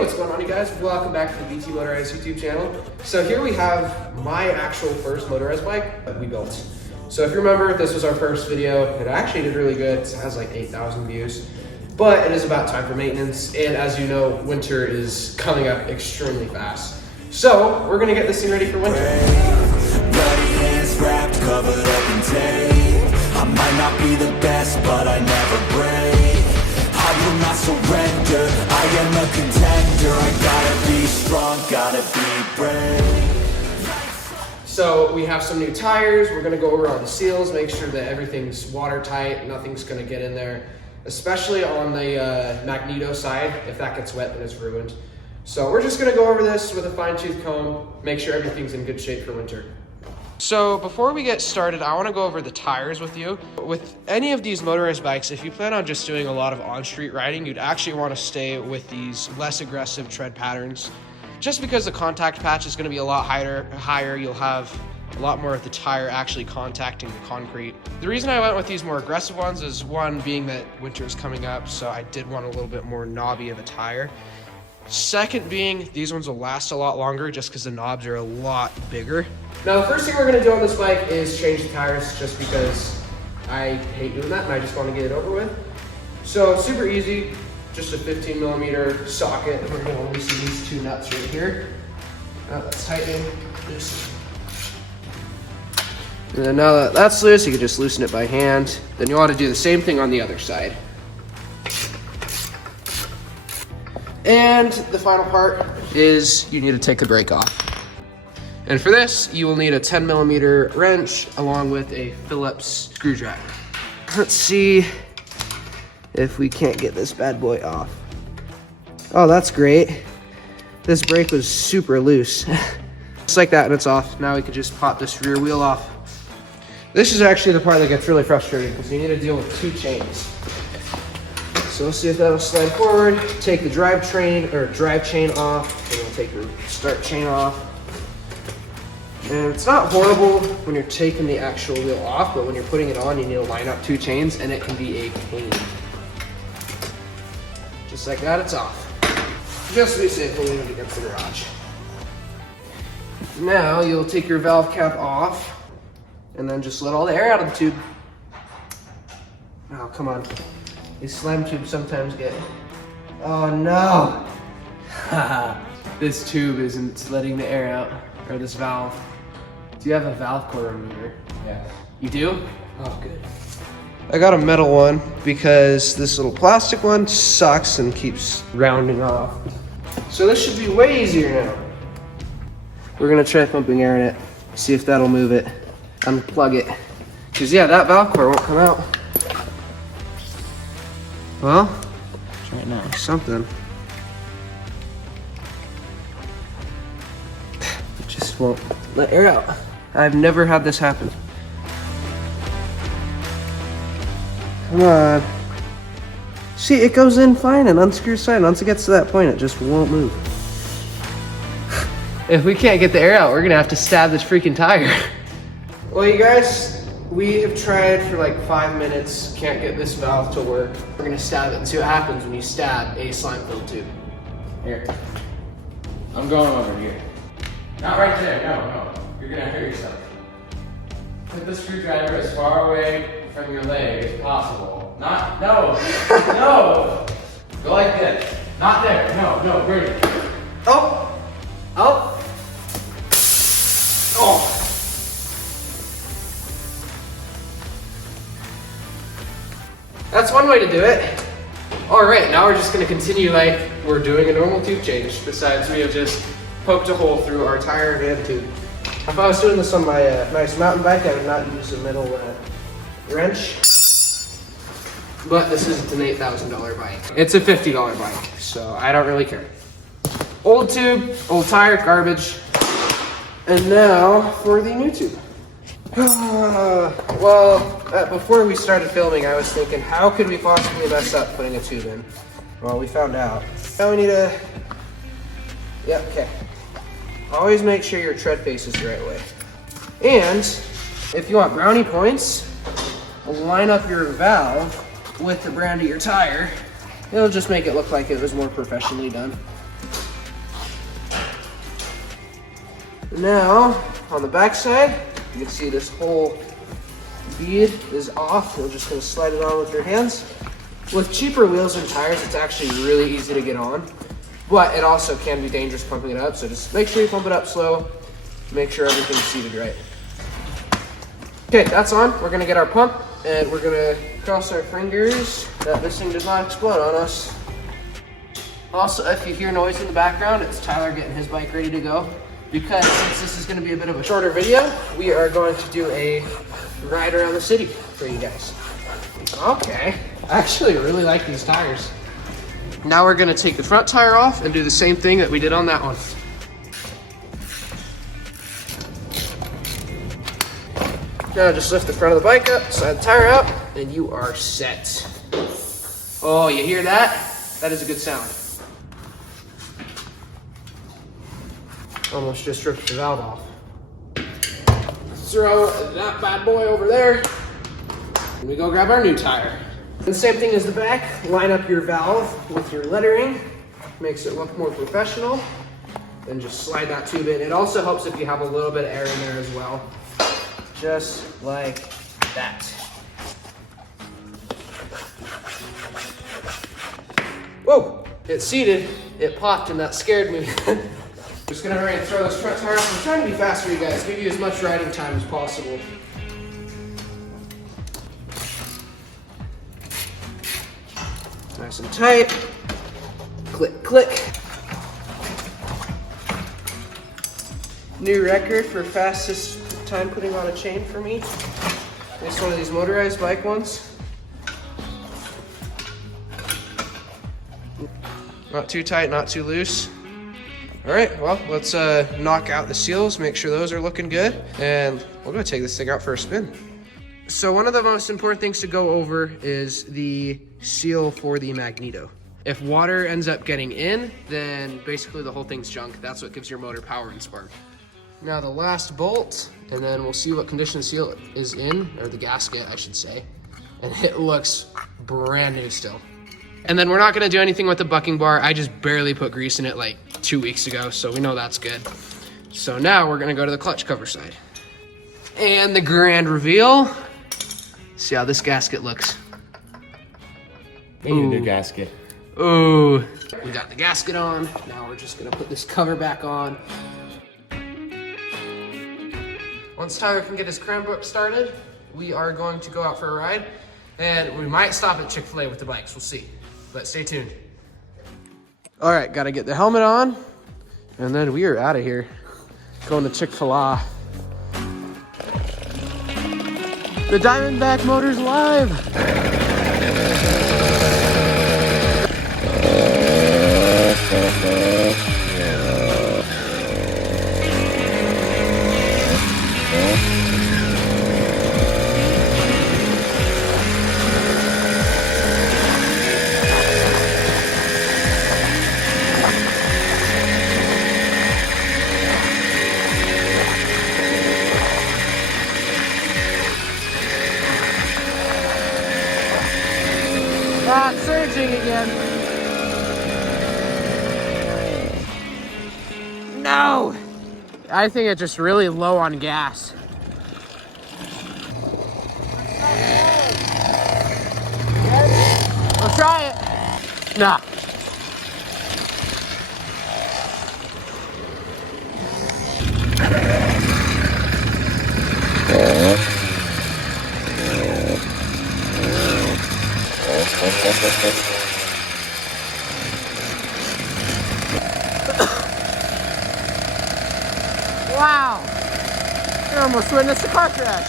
what's going on, you guys? Welcome back to the BT Motorized YouTube channel. So here we have my actual first motorized bike that we built. So if you remember, this was our first video. It actually did really good. It has like 8,000 views, but it is about time for maintenance. And as you know, winter is coming up extremely fast. So we're gonna get this thing ready for winter. Bloody hands wrapped, covered up in tape. I might not be the best, but I never break. I will not surrender, I am a contender. I gotta be strong, gotta be brave. So we have some new tires. We're gonna go over all the seals, make sure that everything's watertight, nothing's gonna get in there, especially on the magneto side. If that gets wet, then it's ruined. So we're just gonna go over this with a fine-tooth comb, make sure everything's in good shape for winter. So before we get started, I wanna go over the tires with you. With any of these motorized bikes, if you plan on just doing a lot of on-street riding, you'd actually wanna stay with these less aggressive tread patterns. Just because the contact patch is gonna be a lot higher, you'll have a lot more of the tire actually contacting the concrete. The reason I went with these more aggressive ones is one, being that winter is coming up, so I did want a little bit more knobby of a tire. Second being, these ones will last a lot longer just because the knobs are a lot bigger. Now, the first thing we're gonna do on this bike is change the tires, just because I hate doing that and I just wanna get it over with. So super easy, just a 15mm socket, and we're gonna loosen these two nuts right here. Now that's tightening, loosen. And then now that that's loose, you can just loosen it by hand. Then you want to do the same thing on the other side. And the final part is you need to take the brake off. And for this, you will need a 10mm wrench along with a Phillips screwdriver. Let's see if we can't get this bad boy off. Oh, that's great. This brake was super loose. Just like that, and it's off. Now we can just pop this rear wheel off. This is actually the part that gets really frustrating because you need to deal with two chains. So let's see if that'll slide forward. Take the drive chain off, and we'll take your start chain off. And it's not horrible when you're taking the actual wheel off, but when you're putting it on, you need to line up two chains, and it can be a pain. Just like that, it's off. Just to be safe, we'll leave it against the garage. Now you'll take your valve cap off, and then just let all the air out of the tube. Oh, come on. These slime tubes sometimes get... Oh no! This tube isn't letting the air out, or this valve. Do you have a valve core remover? Yeah. You do? Oh, good. I got a metal one because this little plastic one sucks and keeps rounding off. So this should be way easier now. We're gonna try pumping air in it, see if that'll move it, unplug it. Cause yeah, that valve core won't come out. Well, Try it now. something. It just won't let air out. I've never had this happen. Come on. See, it goes in fine and unscrews fine. Once it gets to that point, it just won't move. If we can't get the air out, we're gonna have to stab this freaking tire. Well, you guys, we have tried for like 5 minutes, can't get this valve to work. We're gonna stab it and see what happens when you stab a slime-filled tube. Here. I'm going over here. Not right there, no. You're gonna hurt yourself. Put the screwdriver as far away from your leg as possible. No. Go like this. Not there, no, Brady. Oh. That's one way to do it. All right, now we're just gonna continue like we're doing a normal tube change. Besides, we have just poked a hole through our tire and tube. If I was doing this on my nice mountain bike, I would not use a metal wrench. But this isn't an $8,000 bike. It's a $50 bike, so I don't really care. Old tube, old tire, garbage. And now for the new tube. Before we started filming, I was thinking, how could we possibly mess up putting a tube in? Well, we found out. Now we need to, okay. Always make sure your tread faces the right way. And if you want brownie points, line up your valve with the brand of your tire. It'll just make it look like it was more professionally done. Now, on the back side, you can see this whole bead is off. You're just gonna slide it on with your hands. With cheaper wheels and tires, it's actually really easy to get on, but it also can be dangerous pumping it up. So just make sure you pump it up slow. Make sure everything's seated right. Okay, that's on. We're gonna get our pump and we're gonna cross our fingers that this thing does not explode on us. Also, if you hear noise in the background, it's Tyler getting his bike ready to go. Because since this is gonna be a bit of a shorter video, we are going to do a ride around the city for you guys. Okay, I actually really like these tires. Now we're gonna take the front tire off and do the same thing that we did on that one. Now just lift the front of the bike up, slide the tire out, and you are set. Oh, you hear that? That is a good sound. Almost just ripped the valve off. Throw that bad boy over there, and we go grab our new tire. And the same thing as the back, line up your valve with your lettering, makes it look more professional. Then just slide that tube in. It also helps if you have a little bit of air in there as well. Just like that. Whoa, it seated, it popped, and that scared me. Just gonna hurry and throw this front tire off. I'm trying to be fast for you guys, give you as much riding time as possible. Nice and tight. Click, click. New record for fastest time putting on a chain for me. It's one of these motorized bike ones. Not too tight, not too loose. All right, well, let's knock out the seals, make sure those are looking good, and we're gonna take this thing out for a spin. So one of the most important things to go over is the seal for the magneto. If water ends up getting in, then basically the whole thing's junk. That's what gives your motor power and spark. Now the last bolt, and then we'll see what condition the seal is in, or the gasket, I should say. And it looks brand new still. And then we're not gonna do anything with the bucking bar. I just barely put grease in it like 2 weeks ago, so we know that's good. So now we're gonna go to the clutch cover side. And the grand reveal. See how this gasket looks. They need a new gasket. Ooh. We got the gasket on. Now we're just gonna put this cover back on. Once Tyler can get his Cranbrook started, we are going to go out for a ride. And we might stop at Chick-fil-A with the bikes, we'll see. But stay tuned. All right, gotta get the helmet on. And then we are out of here. Going to Chick-fil-A. The Diamondback Motors live. Ah, it's surging again. No! I think it's just really low on gas. Let's try it. Nah. Wow! You almost witnessed a car crash.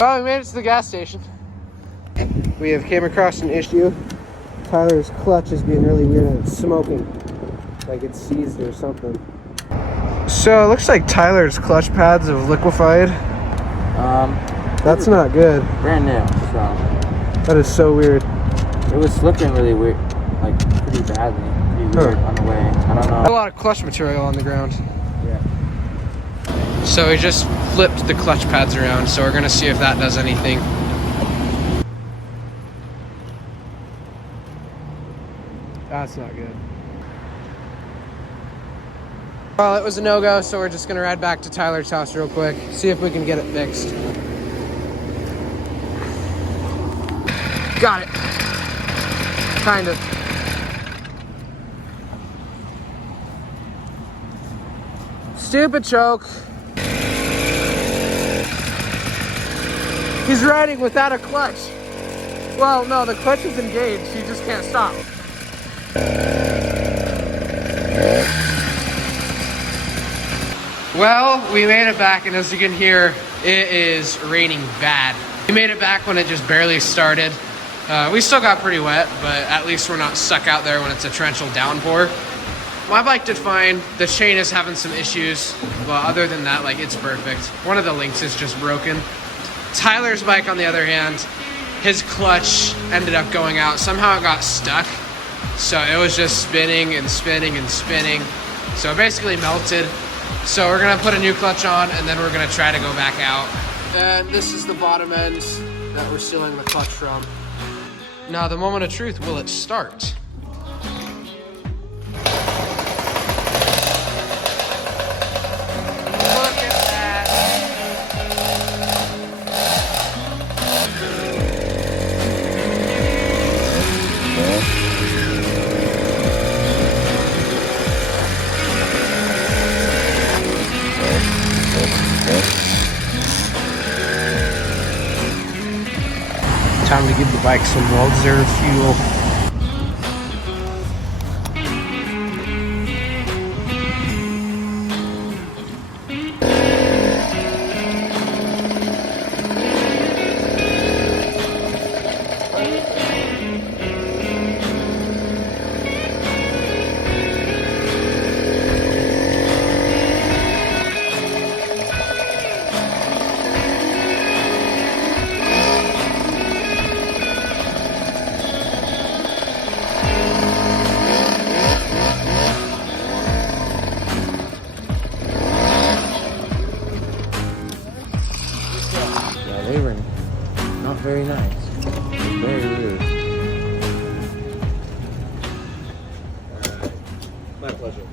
Well, we made it to the gas station. We have came across an issue. Tyler's clutch is being really weird and it's smoking. Like it's seized or something. So it looks like Tyler's clutch pads have liquefied. That's not good. Brand new, so. That is so weird. It was slipping really weird, like pretty badly. Pretty weird on the way. I don't know. A lot of clutch material on the ground. Yeah. So we just flipped the clutch pads around, so we're gonna see if that does anything. That's not good. Well, it was a no-go, so we're just gonna ride back to Tyler's house real quick, see if we can get it fixed. Got it. Kind of. Stupid choke. He's riding without a clutch. Well, no, the clutch is engaged. He just can't stop. Well, we made it back, and as you can hear, it is raining bad. We made it back when it just barely started. We still got pretty wet, but at least we're not stuck out there when it's a torrential downpour. My bike did fine. The chain is having some issues. Well, other than that, like, it's perfect. One of the links is just broken. Tyler's bike, on the other hand, his clutch ended up going out. Somehow it got stuck. So it was just spinning and spinning and spinning. So it basically melted. So we're gonna put a new clutch on, and then we're gonna try to go back out. And this is the bottom end that we're sealing the clutch from. Now, the moment of truth, will it start? Look at that. Time to give the bike some well-deserved fuel. They were not very nice. Very rude. My pleasure.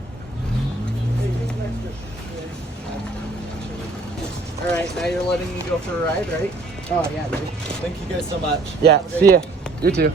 Alright, now you're letting me go for a ride, right? Oh, yeah, dude. Thank you guys so much. Yeah, see ya. You too.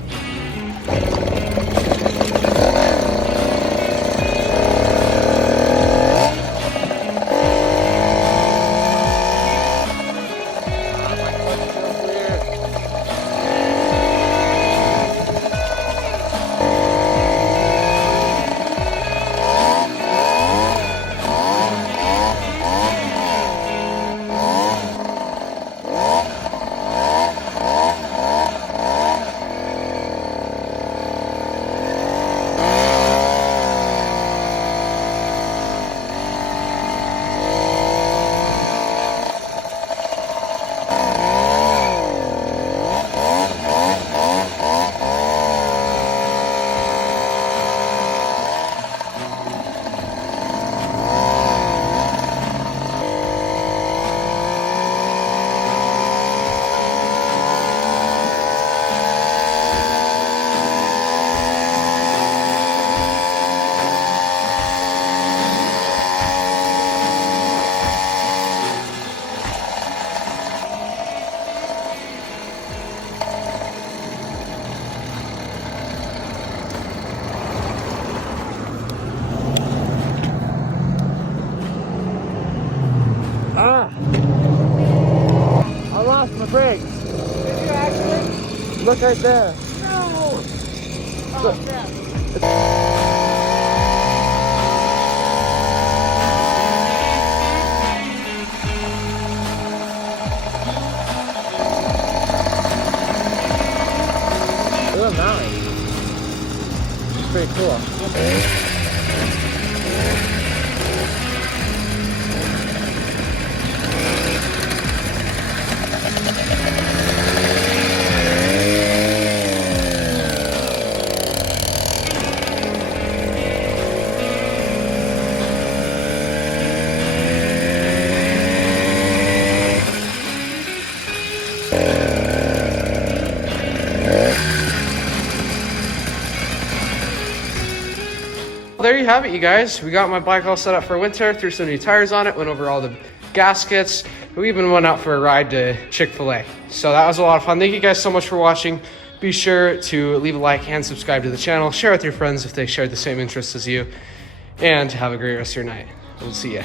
I lost my brakes. Did you actually? Look right there. No! Oh, crap. Look at Maui. It's pretty cool. There you have it, you guys. We got my bike all set up for winter, threw some new tires on it, went over all the gaskets. We even went out for a ride to Chick-fil-A. So that was a lot of fun. Thank you guys so much for watching. Be sure to leave a like and subscribe to the channel. Share with your friends if they share the same interests as you. And have a great rest of your night. We'll see ya.